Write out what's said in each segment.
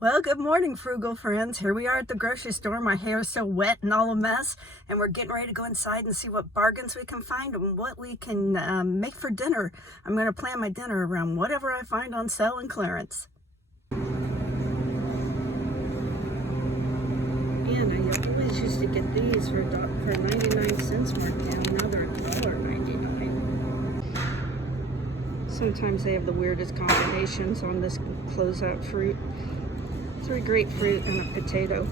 Well, good morning, frugal friends. Here we are at the grocery store. My hair is still wet and all a mess, and we're getting ready to go inside and see what bargains we can find and what we can make for dinner. I'm going to plan my dinner around whatever I find on sale and clearance. And I always used to get these for 99 cents marked down. Now they're $1.99. Sometimes they have the weirdest combinations on this closeout fruit. 3 grapefruit and a potato.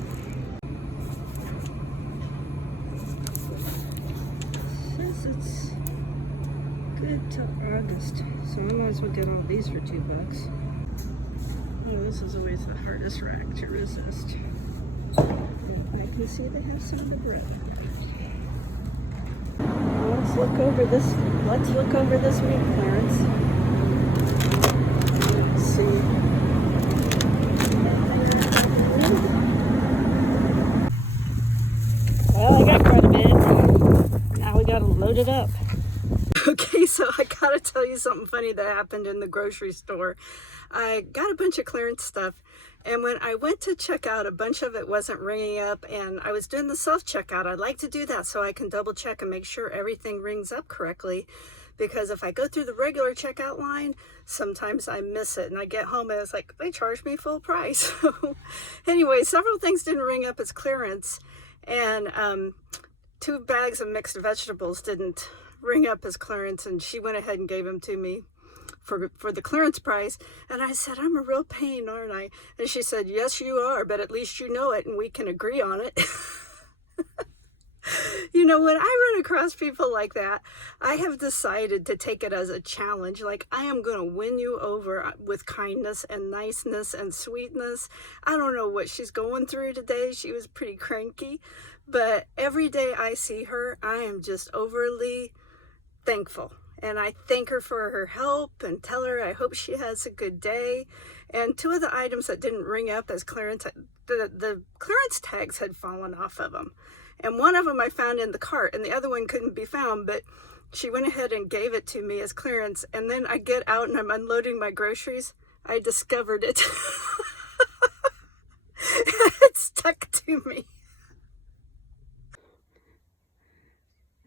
Says it's good till August, so I might as well get all these for $2. Oh, this is always the hardest rack to resist. I can see they have some of the bread. Let's look over this week clearance. Let's see. Well, I got quite a bit. Now we gotta load it up. Okay, so I gotta tell you something funny that happened in the grocery store. I got a bunch of clearance stuff, and when I went to check out, a bunch of it wasn't ringing up, and I was doing the self-checkout. I like to do that so I can double check and make sure everything rings up correctly, because if I go through the regular checkout line, sometimes I miss it, and I get home and it's like, they charged me full price. Anyway, several things didn't ring up as clearance, and 2 bags of mixed vegetables didn't ring up as clearance, and she went ahead and gave them to me for the clearance price. And I said, I'm a real pain, aren't I? And she said, yes, you are, but at least you know it and we can agree on it. You know, when I run across people like that, I have decided to take it as a challenge. Like, I am going to win you over with kindness and niceness and sweetness. I don't know what she's going through today. She was pretty cranky, but every day I see her, I am just overly thankful. And I thank her for her help and tell her I hope she has a good day. And 2 of the items that didn't ring up as clearance, the clearance tags had fallen off of them. And one of them I found in the cart, and the other one couldn't be found, but she went ahead and gave it to me as clearance. And then I get out and I'm unloading my groceries. I discovered it. It stuck to me.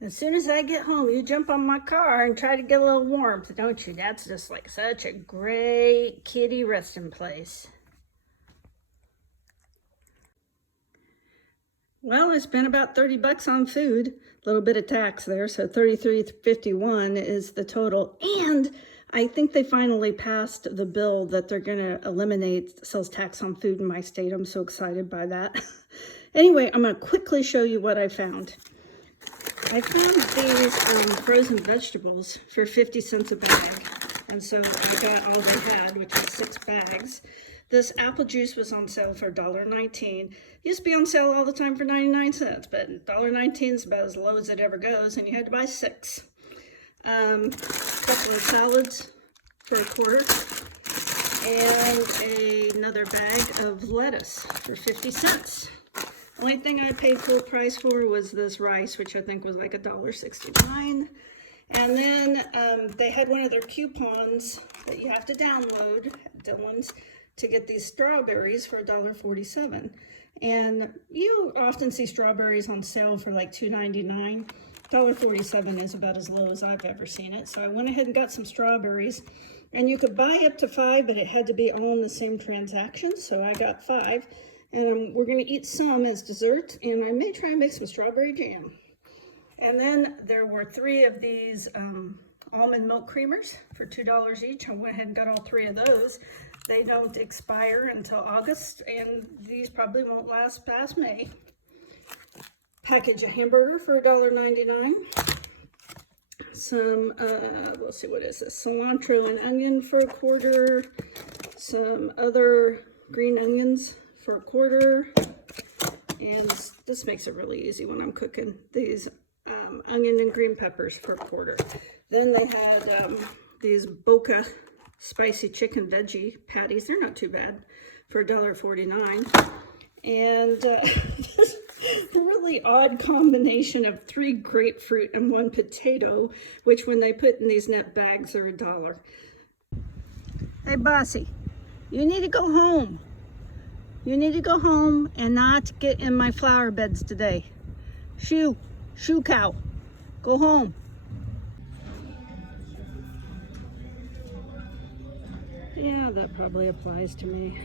As soon as I get home, you jump on my car and try to get a little warmth, don't you? That's just like such a great kitty resting place. Well, I spent about $30 on food, a little bit of tax there, so $33.51 is the total. And I think they finally passed the bill that they're going to eliminate sales tax on food in my state. I'm so excited by that. Anyway, I'm going to quickly show you what I found. I found these frozen vegetables for 50 cents a bag, and so I got all they had, which was 6 bags. This apple juice was on sale for $1.19. Used to be on sale all the time for 99 cents, but $1.19 is about as low as it ever goes, and you had to buy 6. Couple of salads for $1, and another bag of lettuce for 50 cents. Only thing I paid full price for was this rice, which I think was like $1.69. And then they had one of their coupons that you have to download at Dillon's to get these strawberries for $1.47. And you often see strawberries on sale for like $2.99. $1.47 is about as low as I've ever seen it. So I went ahead and got some strawberries. And you could buy up to 5, but it had to be all in the same transaction. So I got 5. And we're going to eat some as dessert, and I may try and make some strawberry jam. And then there were 3 of these almond milk creamers for $2 each. I went ahead and got all 3 of those. They don't expire until August, and these probably won't last past May. Package of hamburger for $1.99. Some, let's see, what is this? Cilantro and onion for $1. Some other green onions for $1, and this makes it really easy when I'm cooking. These onion and green peppers for $1. Then they had these Boca spicy chicken veggie patties. They're not too bad for $1.49. And this really odd combination of 3 grapefruit and 1 potato, which when they put in these net bags are $1. Hey, Bossy, you need to go home. You need to go home and not get in my flower beds today. Shoo cow, go home. Yeah, that probably applies to me.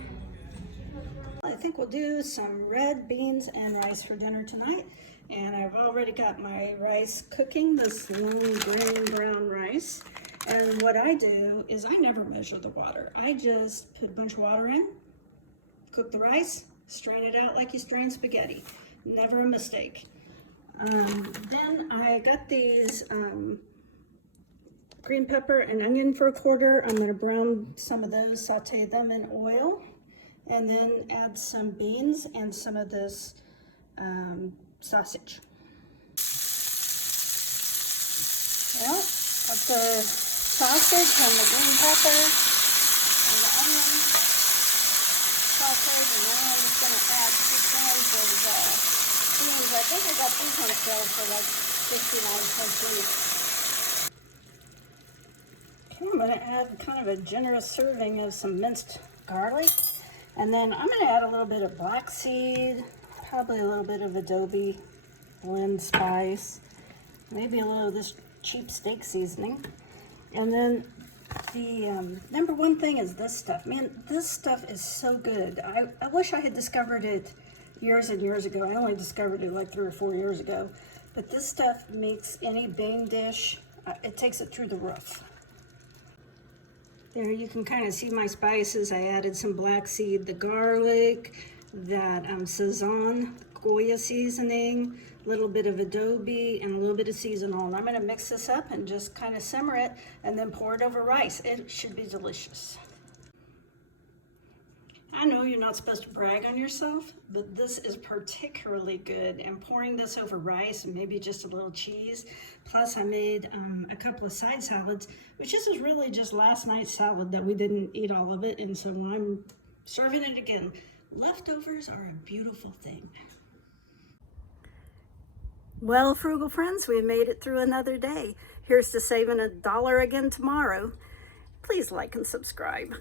I think we'll do some red beans and rice for dinner tonight. And I've already got my rice cooking, this long green brown rice. And what I do is I never measure the water. I just put a bunch of water in, cook the rice, strain it out like you strain spaghetti. Never a mistake. Then I got these green pepper and onion for a quarter. I'm going to brown some of those, saute them in oil, and then add some beans and some of this sausage. Well, got the sausage and the green pepper and the onion sausage, and now I'm just going to add 2 cans of beans. I think I got these on sale for like 59 cents each. Okay, I'm going to add kind of a generous serving of some minced garlic. And then I'm going to add a little bit of black seed, probably a little bit of adobe blend spice, maybe a little of this cheap steak seasoning. And then the number one thing is this stuff. Man, this stuff is so good. I wish I had discovered it years and years ago. I only discovered it like 3 or 4 years ago. But this stuff makes any Bing dish, it takes it through the roof. There you can kind of see my spices. I added some black seed, the garlic, that Sazon Goya seasoning, a little bit of adobe, and a little bit of seasonal. And I'm going to mix this up and just kind of simmer it and then pour it over rice. It should be delicious. I know you're not supposed to brag on yourself, but this is particularly good. And pouring this over rice and maybe just a little cheese. Plus I made a couple of side salads, which this is really just last night's salad that we didn't eat all of it. And so I'm serving it again. Leftovers are a beautiful thing. Well, frugal friends, we made it through another day. Here's to saving $1 again tomorrow. Please like and subscribe.